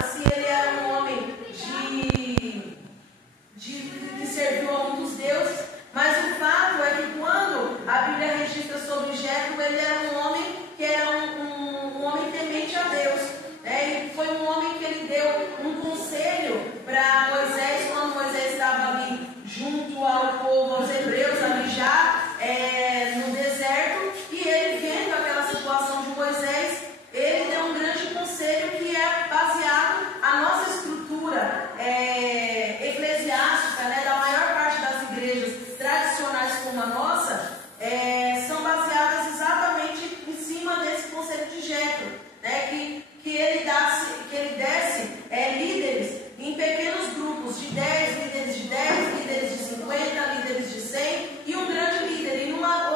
trata se ele era um homem que serviu a um dos deuses, mas o fato é que quando a Bíblia registra sobre Jétro, ele era um homem que era um homem temente a Deus. E foi um homem que ele deu um conselho para Moisés, quando Moisés estava ali junto ao povo, aos hebreus, ali já no deserto, e ele vendo aquela situação de Moisés, ele deu um grande conselho que é baseado a nossa estrutura eclesiástica, da maior parte das igrejas tradicionais como a nossa, são baseadas exatamente em cima desse conselho de Jétro, que ele desse líderes em pequenos grupos de 10, líderes de 10, líderes de 50, líderes de 100 e um grande líder, e numa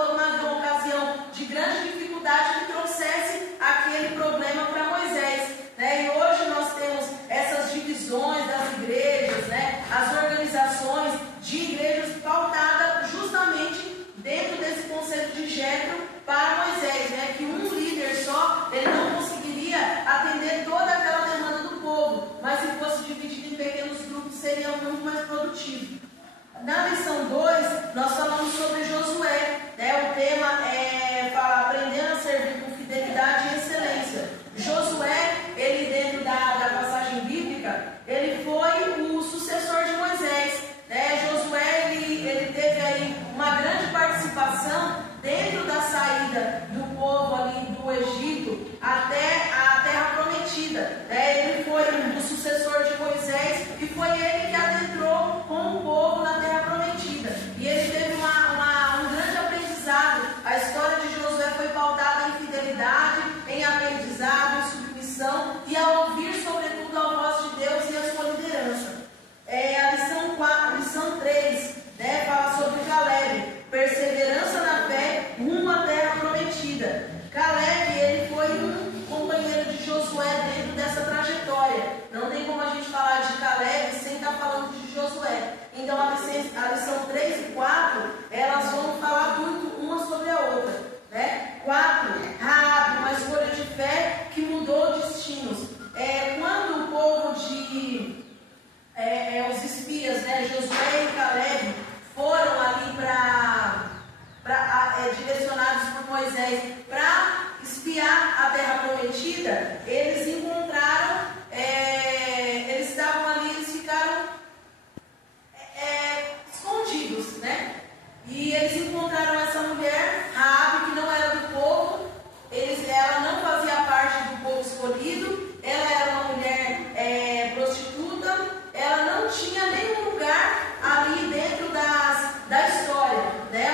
ocasião de grande dificuldade que trouxesse aquele problema para Moisés. E hoje nós temos essas divisões das igrejas, as organizações de igrejas pautadas justamente dentro desse conselho de Jétro para Moisés, que um líder só, ele não conseguiria atender toda aquela demanda do povo, mas se fosse dividido em pequenos grupos seria muito mais produtivo. Na lição 2, nós falamos sobre Josué, o tema fala aprendendo a servir com fidelidade e excelência. Josué, ele dentro da passagem bíblica, ele foi o sucessor de Moisés. Josué, ele teve aí uma grande participação dentro da saída do povo ali do Egito até a Terra Prometida. Ele foi o sucessor de Moisés e foi ele que adentrou com o povo na Terra Prometida. E ele teve um grande aprendizado. A história de Josué foi pautada em fidelidade, em aprendizado, em submissão e a ouvir sobretudo a voz de Deus e a sua liderança. A lição 3, fala sobre Caleb, perseverança na fé, rumo à terra prometida. Caleb, ele foi um companheiro de Josué dentro dessa trajetória. Não tem como a gente falar de Caleb sem estar falando de Josué. Então a lição 3 e 4, elas vão falar muito uma sobre a outra. 4, Raabe, uma escolha de fé que mudou destinos. Quando o povo os espias, Josué e Caleb, foram ali direcionados por Moisés para espiar a terra prometida, eles encontraram, eles estavam ali, eles ficaram escondidos, e eles encontraram essa mulher, Raabe, que não era do povo, ela não fazia parte do povo escolhido, ela era uma mulher prostituta, ela não tinha nenhum lugar ali dentro da história,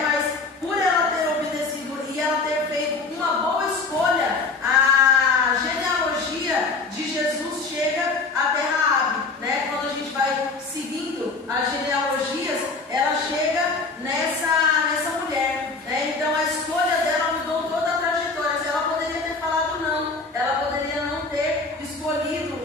mas por ela ter obedecido e ela ter feito uma boa escolha, a genealogia de Jesus chega até Raabe, quando a gente vai seguindo as genealogias, ela chega nessa mulher, então a escolha dela mudou toda a trajetória. Ela poderia ter falado não, ela poderia não ter escolhido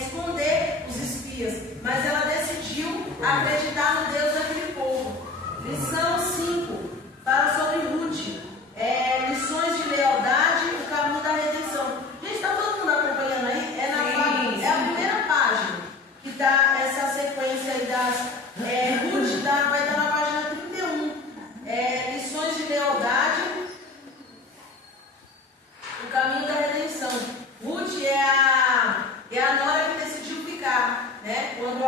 esconder os espias, mas ela decidiu acreditar no Deus daquele povo. Lição 5 fala sobre Ruth, lições de lealdade, o caminho da redenção. Gente, está todo mundo acompanhando aí? É a primeira página que dá essa sequência aí das Ruth, vai estar na página 31. Lições de lealdade, o caminho da redenção. Ruth é a nora que decidiu ficar, quando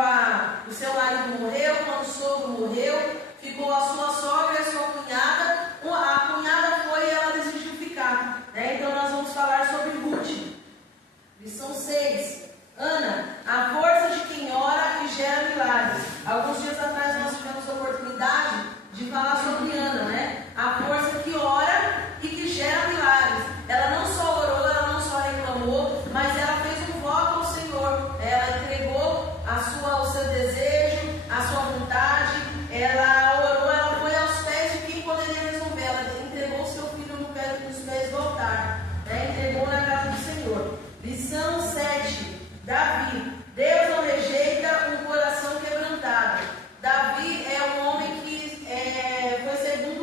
o seu marido morreu, quando o sogro morreu, ficou a sua sogra e a sua cunhada. A cunhada foi e ela decidiu ficar, então nós vamos falar sobre Ruth. Lição 6, Ana, a força de quem ora e gera milagres. Alguns dias atrás nós tivemos a oportunidade de falar sobre Ana, a força que ora e que gera milagres. Ela não só orou, ela não só reclamou, mas ela fez um voto ao Senhor. Ela entregou o seu desejo, a sua vontade. Ela orou, ela foi aos pés de quem poderia resolver. Ela entregou o seu filho nos pés do altar, entregou na casa do Senhor. Lição 7, Davi. Deus não rejeita um coração quebrantado. Davi é um homem que foi segundo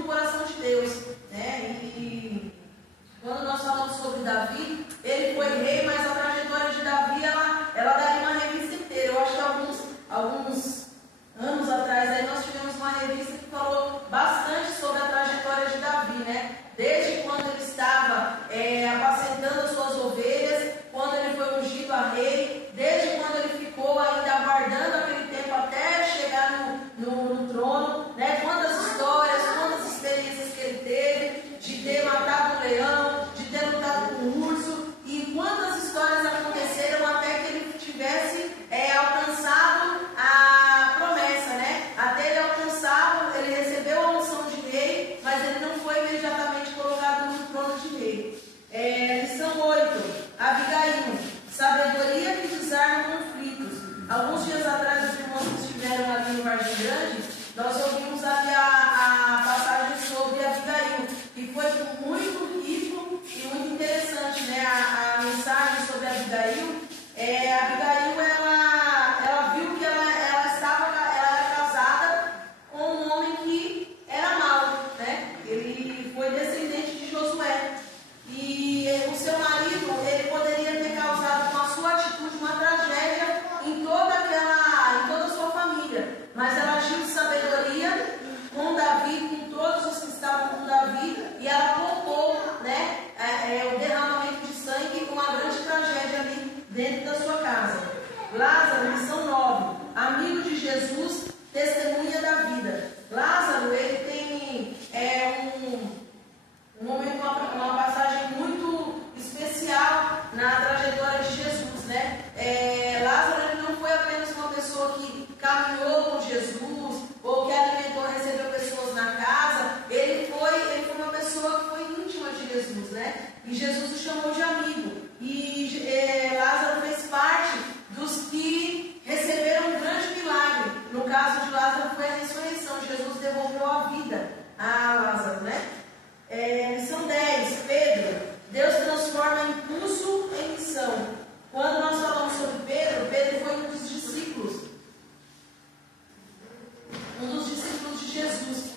casa. Lázaro, lição 9, amigo de Jesus, testemunha da vida. Lázaro, ele tem um momento, uma passagem muito especial na trajetória de Jesus, né? Lázaro, ele não foi apenas uma pessoa que caminhou com Jesus, ou que alimentou, recebeu pessoas na casa. Ele foi uma pessoa que foi íntima de Jesus, né? E Jesus o chamou de amigo. E Lázaro fez parte dos que receberam um grande milagre. No caso de Lázaro foi a ressurreição. Jesus devolveu a vida a Lázaro, né? Lição 10, Pedro. Deus transforma impulso em missão. Quando nós falamos sobre Pedro, Pedro foi um dos discípulos de Jesus.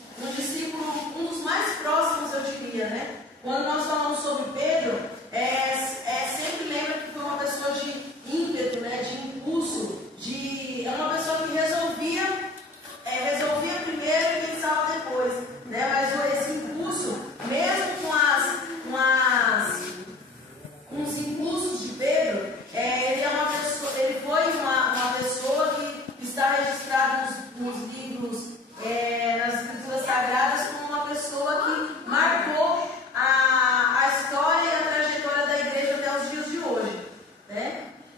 Um dos mais próximos, eu diria, né? Quando nós falamos sobre Pedro, sempre lembra que foi uma pessoa de ímpeto, né? De impulso, é uma pessoa que resolvia primeiro e pensava depois, né? Mas esse impulso, mesmo com os impulsos de Pedro, ele foi uma pessoa que está registrada nos livros, nas escrituras sagradas, como uma pessoa que marcou a história e a trajetória da igreja até os dias de hoje, né?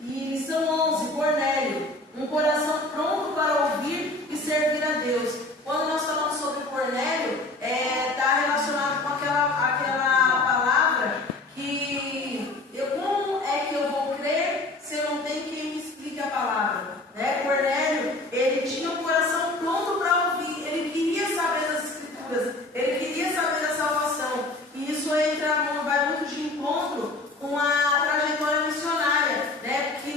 E lição 11, Cornélio, um coração pronto para ouvir e servir a Deus. Quando nós falamos sobre Cornélio, está relacionado com aquela palavra que como é que eu vou crer se eu não tenho quem me explique a palavra, né? Cornélio, ele tinha um coração pronto para ouvir, ele queria saber das escrituras, ele queria saber da salvação, e isso vai muito de encontro com a trajetória missionária, né? Porque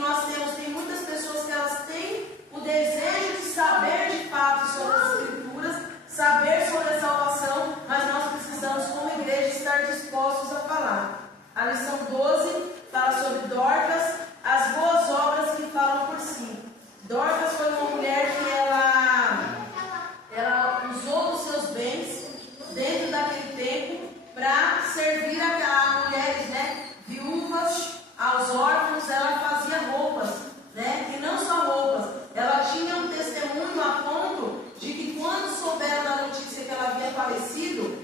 tem muitas pessoas que elas têm o desejo de saber de fato sobre as escrituras, saber sobre a salvação, mas nós precisamos, como igreja, estar dispostos a falar. A lição 12 fala sobre Dorcas, as boas obras que falam por si. Dorcas foi uma mulher que ela usou dos seus bens dentro daquele tempo para servir a mulheres, né, viúvas, aos órfãos. Ela fazia roupas, né, e não só roupas. Ela tinha um testemunho a ponto de que quando souberam da notícia que ela havia falecido,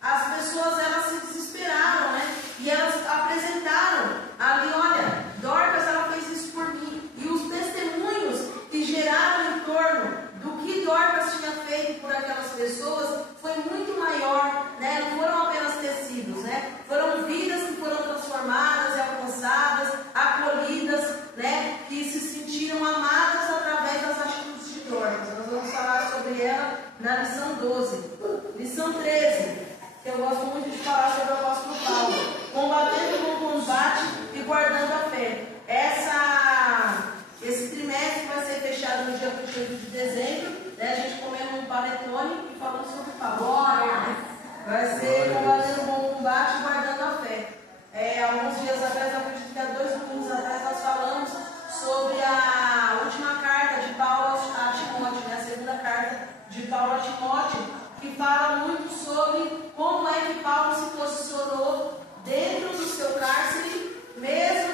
as pessoas elas se desesperaram, né? E elas apresentaram ali, olha, Dorcas, ela fez isso por mim. E os testemunhos que geraram em torno do que Dorcas tinha feito por aquelas pessoas foi muito maior, né? Não foram apenas tecidos, né? Foram vidas que foram transformadas e alcançadas, acolhidas, né? Que se sentiram amadas através das atitudes de Dorcas. Nós vamos falar sobre ela na lição 12. Lição 13. Que eu gosto muito de falar sobre o apóstolo Paulo, combatendo o bom combate e guardando a fé. Esse trimestre vai ser fechado no dia 28 de dezembro, né? A gente comendo um panetone e falando sobre Paulo. Vai ser combatendo o bom combate e guardando a fé. Alguns dias atrás, acredito que há 2 domingos atrás, nós falamos sobre a última carta de Paulo a Timóteo, né? A segunda carta de Paulo a Timóteo, que fala muito sobre como é que Paulo se posicionou dentro do seu cárcere, mesmo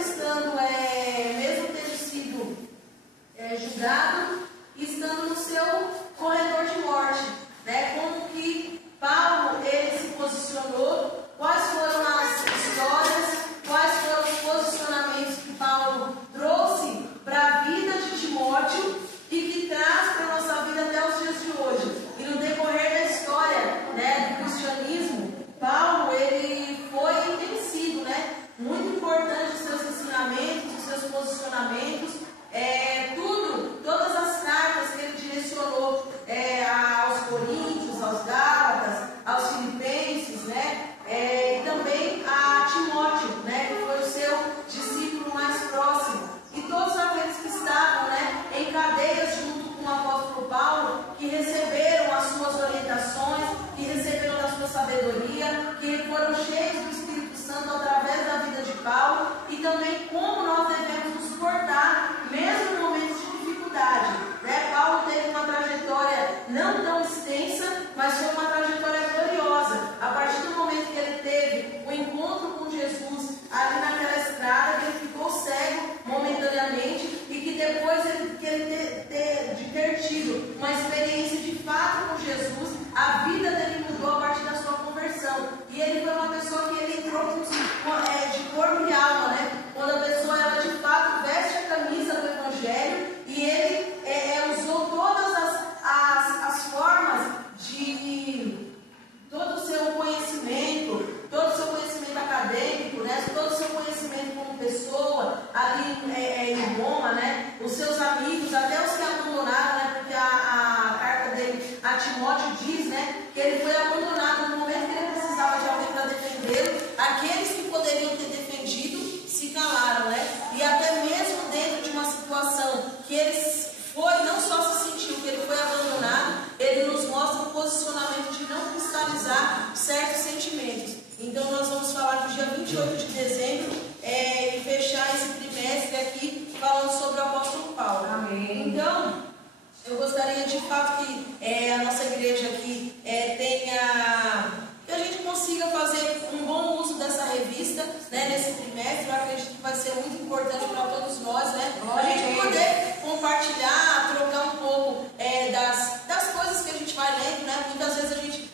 tendo sido julgado, estando no seu corredor de morte, né? Como que Paulo ele se posicionou, quais foram as histórias, quais foram os posicionamentos que Paulo trouxe para a vida de Timóteo e que traz para a nossa vida até os dias de hoje. E no decorrer da história, em Roma, né? Os seus amigos, até os que abandonaram, né? Porque a carta dele a Timóteo diz, né? Que ele foi abandonado no momento que ele precisava de alguém para defendê-lo. Aqueles que poderiam ter defendido se calaram, né? E até mesmo dentro de uma situação que eles não só se sentiu que ele foi abandonado, ele nos mostra o posicionamento de não cristalizar certos sentimentos. Então nós vamos falar do dia 28 de dezembro e fechar esse trimestre aqui falando sobre o apóstolo Paulo. Amém. Então, eu gostaria de fato que a nossa igreja aqui que a gente consiga fazer um bom uso dessa revista, né, nesse trimestre. Eu acredito que vai ser muito importante para todos nós, né? A gente poder compartilhar, trocar um pouco das coisas que a gente vai lendo, né? Muitas vezes a gente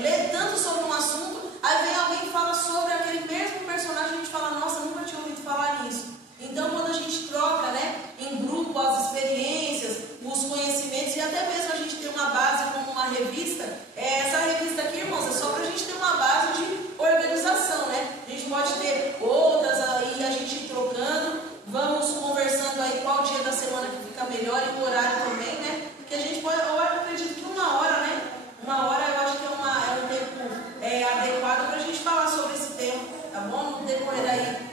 lê tanto sobre um assunto, aí vem alguém e fala sobre aquele mesmo personagem, a gente fala, nossa, nunca tinha ouvido falar nisso. Então, quando a gente troca, né, em grupo as experiências, os conhecimentos e até mesmo a gente ter uma base como uma revista, essa revista aqui, irmãos, é só para a gente ter uma base de organização, né? A gente pode ter outras aí, a gente ir trocando, vamos conversando aí qual dia da semana que fica melhor e o horário também, né? Que a gente pode, eu acredito que 1 hora, né? 1 hora eu acho que é um tempo adequado para a gente falar sobre esse tema, tá bom? No decorrer aí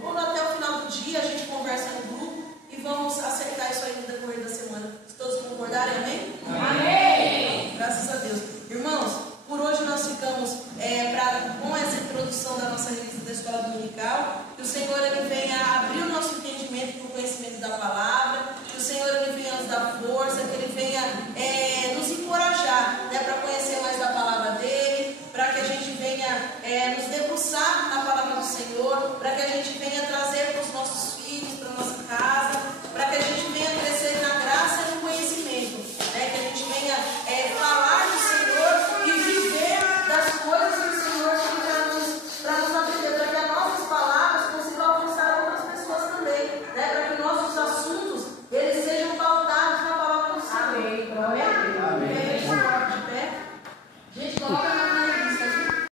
quando até o final do dia a gente conversa no grupo e vamos acertar isso aí no decorrer da semana. Se todos concordarem, amém? Amém! Graças a Deus. Irmãos, por hoje nós ficamos com essa introdução da nossa revista da Escola Dominical. Que o Senhor ele venha abrir o nosso entendimento para o conhecimento da palavra. Que o Senhor ele venha nos dar força, que ele venha nos encorajar, né, para conhecer mais da palavra dele, para que a gente venha nos debruçar na palavra do Senhor, para que a gente venha trazer